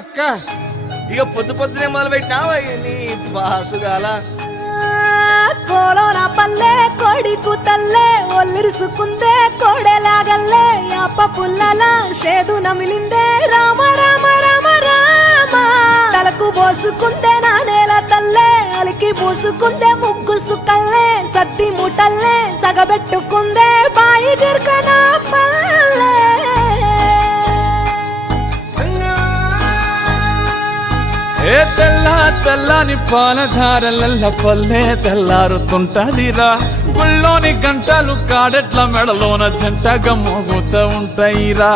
అక్క ఇక పొద్దునే మొదలు పెట్టినావా నీ పాసుగాల కోలోన పల్లె కోడి కూతల్లే ఒల్లిరుసుకుందే కోడెలాగల్లే యాప పుల్లల షేదు నమిలిందే రామ రామ రామ రామ తలకు పోసుకుందే నా నేల తల్లే అలికి పూసుకుందే ముగ్గు సుక్కల్లే సత్తి మూటల్లే సగబెట్టుకుందే బాయి గిర్కన పల్లె ఏ తెల్లని పాలధారలల్ల పల్లె తెల్లారుతుంటదిరా గుళ్ళోని గంటలు కాడెట్ల మెడలోన జంటగా మోగుతూ ఉంటాయిరా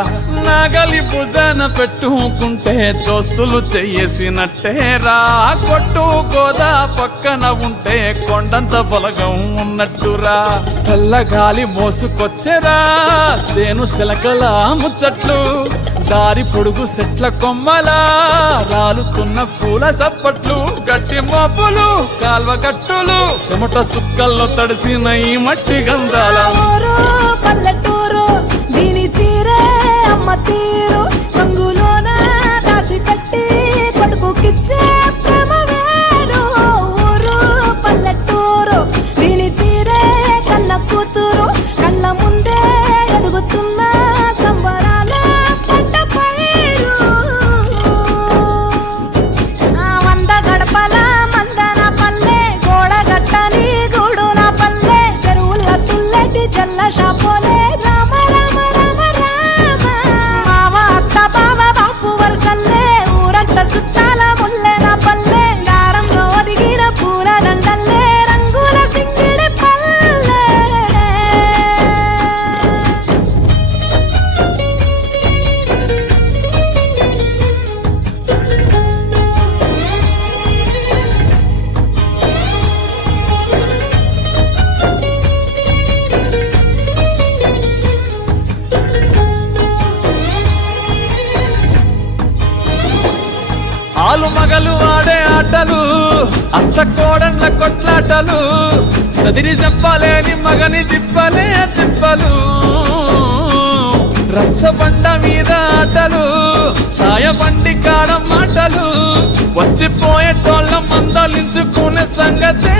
నాగలి భుజాన పెట్టుకుంటే దోస్తులు చెయ్యేసినట్టేరా కొట్టు గోదా పక్కన ఉంటే కొండంత బలగం ఉన్నట్టురా చల్లగాలి మోసుకొచ్చెరా సేను శిలకల ముచ్చట్లు దారి పొడుగు సెట్ల కొమ్మలా రాలుతున్న పూల సప్పట్లు గట్టి మోపులు కాల్వ గట్టులు చెమట సుక్కల్లో తడిసిన ఈ మట్టి గంధాల పల్లెటూరు దీని తీరే అమ్మ తీరు రంగులోన దాసి పెట్టి కొడుకుకిచ్చే ప్రేమ వేరు ఊరు పల్లెటూరు దీని తీరే కన్న కూతురు కళ్ళ ముందే ఎదుగుతున్న సంబరాల పంట పైరు వంద గడపల మందన పల్లె గోడ గట్టని గూడున పల్లె చెరువుల తుల్లటి జల్ల షాపోలే రామ రామ రామ రామ మావ అత్త బావ బాపు వరసల్లే ఊరంత సుట్టాల ముల్లెన పల్లె దారంలో ఒదిగిన పూల దండల్లే రంగుల సింగిడి పల్లె ఆలు మగలు ఆడే ఆటలు అత్త కోడళ్ళ కొట్లాటలు సదిరి చెప్పలేని మగని తిప్పలే తిప్పలు రచ్చబండ మీద ఆటలు ఛాయబండి కాడ మాటలు వచ్చిపోయేటోళ్ళ మందలించుకునే సంగతే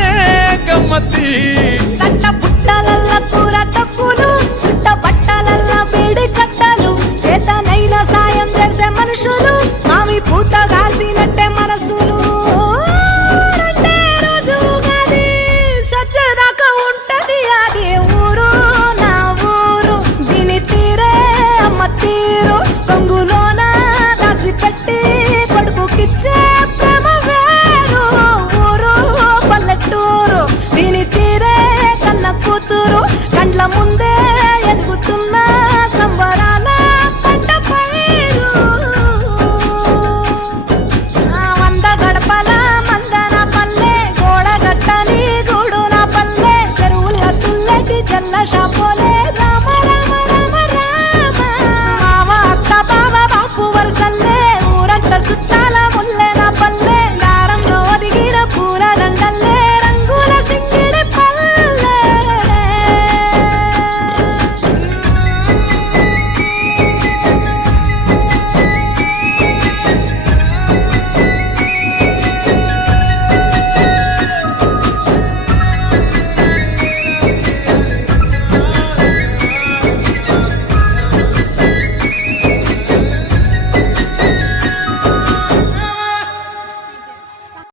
గమ్మతి కట్ట పుట్టలల్ల కూర తక్కువలు సుట్ట పట్టలల్ల వేడి కట్టలు చేతనైన సాయం చేసే మనుషులు మావి పూతగా